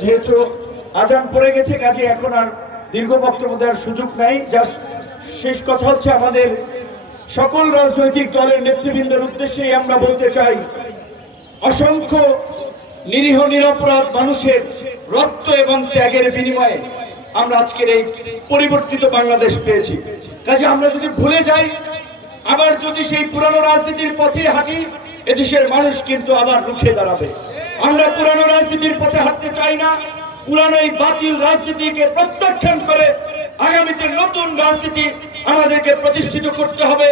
যেহেতু আজান পড়ে গেছে কাজে এখন আর দীর্ঘ বক্তব্য দেওয়ার সুযোগ নাই। জাস্ট শেষ কথা হচ্ছে আমাদের সকল রাজনৈতিক দলের নেতৃবৃন্দের উদ্দেশ্যেই আমরা বলতে চাই, অসংখ্য নিরীহ নিরপরাধ মানুষের রক্ত এবং ত্যাগের বিনিময়ে আমরা আজকের এই পরিবর্তিত বাংলাদেশ পেয়েছি। কাজে আমরা যদি ভুলে যাই, আবার যদি সেই পুরানো রাজনীতির পথে হাঁটি, এদেশের মানুষ কিন্তু আবার রুখে দাঁড়াবে। আমরা পুরানো রাজনীতির পথে হাঁটতে চাই না। পুরানো এই বাতিল রাজনীতিকে প্রত্যাখ্যান করে আগামীতে নতুন রাজনীতি আমাদেরকে প্রতিষ্ঠিত করতে হবে।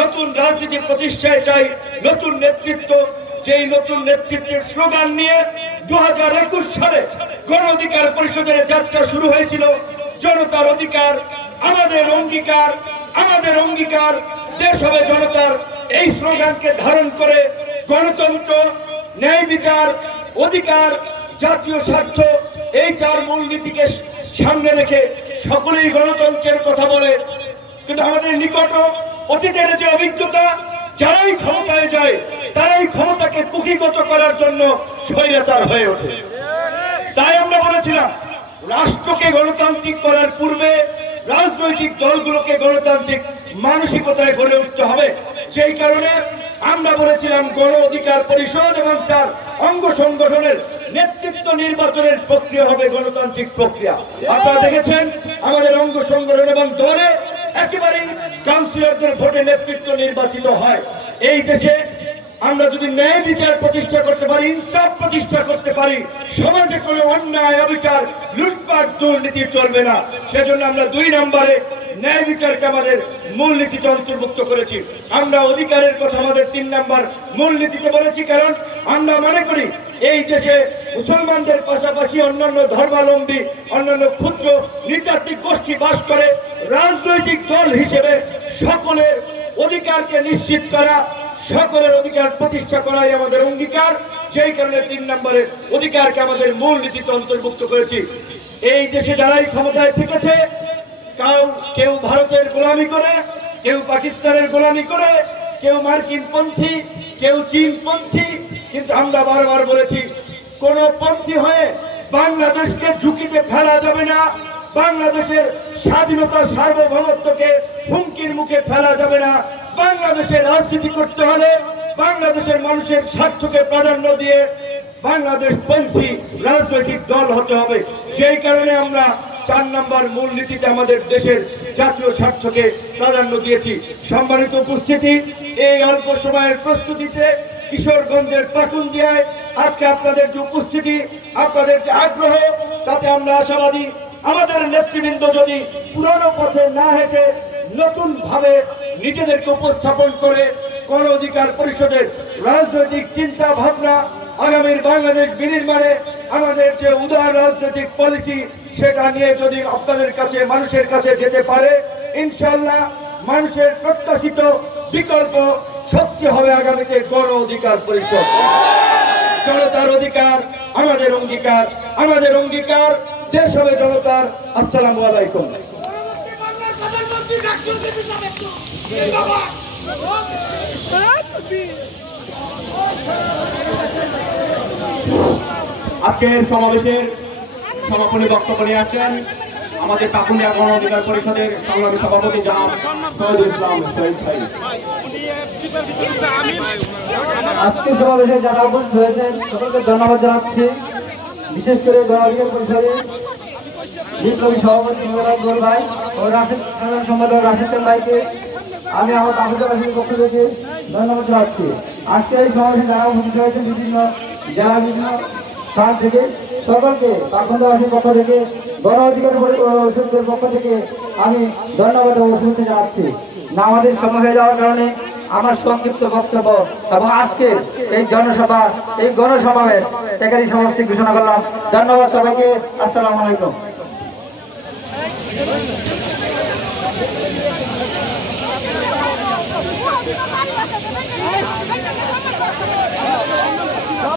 নতুন রাজনীতি প্রতিষ্ঠায় চাই নতুন নেতৃত্ব। যেই নতুন নেতৃত্বের স্লোগান নিয়ে 2021 সালে গণ অধিকার পরিষদের যাত্রা শুরু হয়েছিল। জনতার অধিকার আমাদের অঙ্গীকার, আমাদের অঙ্গীকার দেশ হবে জনতার। এই স্লোগানকে ধারণ করে গণতন্ত্র, ন্যায় বিচার, অধিকার, জাতীয় স্বার্থ, এই চার মূলনীতিকে সামনে রেখে সকলেই গণতন্ত্রের কথা বলে। কিন্তু আমাদের নিকট অতীতের যে অভিজ্ঞতা, যারাই ক্ষমতায় যায় তারাই ক্ষমতাকে কুক্ষিগত করার জন্য স্বৈরাচার হয়ে ওঠে। তাই আমরা বলেছিলাম, রাষ্ট্রকে গণতান্ত্রিক করার পূর্বে রাজনৈতিক দলগুলোকে গণতান্ত্রিক মানসিকতায় গড়ে উঠতে হবে। সেই কারণে আমরা বলেছিলাম গণ অধিকার পরিষদ এবং তার অঙ্গ সংগঠনের নেতৃত্ব নির্বাচনের প্রক্রিয়া হবে গণতান্ত্রিক প্রক্রিয়া। আপনারা দেখেছেন আমাদের অঙ্গ সংগঠন এবং দলে একেবারেই কাউন্সিলরদের ভোটে নেতৃত্ব নির্বাচিত হয়। এই দেশে আমরা যদি ন্যায় বিচার প্রতিষ্ঠা করতে পারি, ইনসাফ প্রতিষ্ঠা করতে পারি, সমাজে কোনো অন্যায়, অবিচার, লুটপাট, দুর্নীতি চলবে না। সেজন্য আমরা 2 নম্বরে ন্যায় বিচারকে আমাদের মূলনীতিতে অন্তর্ভুক্ত করেছি। আমরা অধিকারের কথা আমাদের 3 নম্বর মূলনীতিতে বলেছি, কারণ আমরা মনে করি এই দেশে মুসলমানদের পাশাপাশি অন্যান্য ধর্মাবলম্বী, অন্যান্য ক্ষুদ্র নৃতাত্ত্বিক গোষ্ঠী বাস করে। রাজনৈতিক দল হিসেবে সকলের অধিকারকে নিশ্চিত করা, সকলের অধিকার প্রতিষ্ঠা করাই আমাদের অঙ্গীকার। সেই কারণে 3 নম্বরের অধিকারকে আমাদের মূল নীতিতে অন্তর্ভুক্ত করেছি। এই দেশে যারাই ক্ষমতায় থেকেছে, কেউ ভারতের গোলামি করে, কেউ পাকিস্তানের গোলামি করে, কেউ মার্কিন পন্থী, কেউ চীন পন্থী, কিন্তু আমরা বারবার বলেছি কোন পন্থী হয়ে বাংলাদেশকে ঝুঁকিতে ফেলা যাবে না। বাংলাদেশের স্বাধীনতা, সার্বভৌমত্বকে হুমকির মুখে ফেলা যাবে না। বাংলাদেশের রাজনীতি করতে হলে বাংলাদেশের মানুষের স্বার্থকে প্রাধান্য দিয়ে বাংলাদেশ পন্থী রাজনৈতিক দল হতে হবে। সেই কারণে আমরা 4 নম্বর মূলনীতিতে আমাদের দেশের জাতীয় স্বার্থকে প্রাধান্য দিয়েছি। সম্মানিত উপস্থিতি, এই অল্প সময়ের প্রস্তুতিতে কিশোরগঞ্জের পাকুন্দিয়ায় আজকে আপনাদের যে উপস্থিতি, আপনাদের যে আগ্রহ, তাতে আমরা আশাবাদী আমাদের নেতৃবৃন্দ যদি পুরনো পথে না হেঁটে নতুন ভাবে নিজেদেরকে উপস্থাপন করে গণ অধিকার পরিষদের রাজনৈতিক চিন্তা ভাবনা, আগামীর বাংলাদেশ বিনির্মাণে আমাদের যে উদার রাজনৈতিক পলিসি, সেটা নিয়ে যদি আপনাদের কাছে, মানুষের কাছে যেতে পারে, ইনশাআল্লাহ মানুষের প্রত্যাশিত বিকল্প শক্তি হবে আগামীতে গণ অধিকার পরিষদ। জনতার অধিকার আমাদের অঙ্গীকার, আমাদের অঙ্গীকার দেশ হবে জনতার। আসসালামু আলাইকুম। আজকের সমাবেশের সমাপনী বক্তব্য নিয়ে আসছেন আমাদের পাকুন্দিয়া গণ অধিকার পরিষদের সংগ্রামী সভাপতি জনাব শহীদুল ইসলাম শহীদ ভাই। আজকের সমাবেশে যারা উপস্থিত হয়েছেন সকলকে ধন্যবাদ জানাচ্ছি। বিশেষ করে গণ অধিকার পরিষদের বিপ্লবী সভাপতি গোল ভাই ও রাশিদ সম্পাদক রাশিদ ভাইকে আমি আমার পাকুন্দিয়াবাসীর পক্ষ থেকে ধন্যবাদ জানাচ্ছি। আজকের এই সমাবেশে যারা উপস্থিত হয়েছেন বিভিন্ন জেলা, বিভিন্ন স্থান থেকে সকলকে পাকুন্দিয়াবাসীর পক্ষ থেকে, গণ অধিকার পরিষদের পক্ষ থেকে আমি ধন্যবাদ ও শুভেচ্ছা জানাচ্ছি। না আমাদের সময় হয়ে যাওয়ার কারণে আমার সংক্ষিপ্ত বক্তব্য এবং আজকের এই জনসভা, এই গণসমাবেশ এখানে সমাপ্তি ঘোষণা করলাম। ধন্যবাদ সবাইকে। আসসালামু আলাইকুম।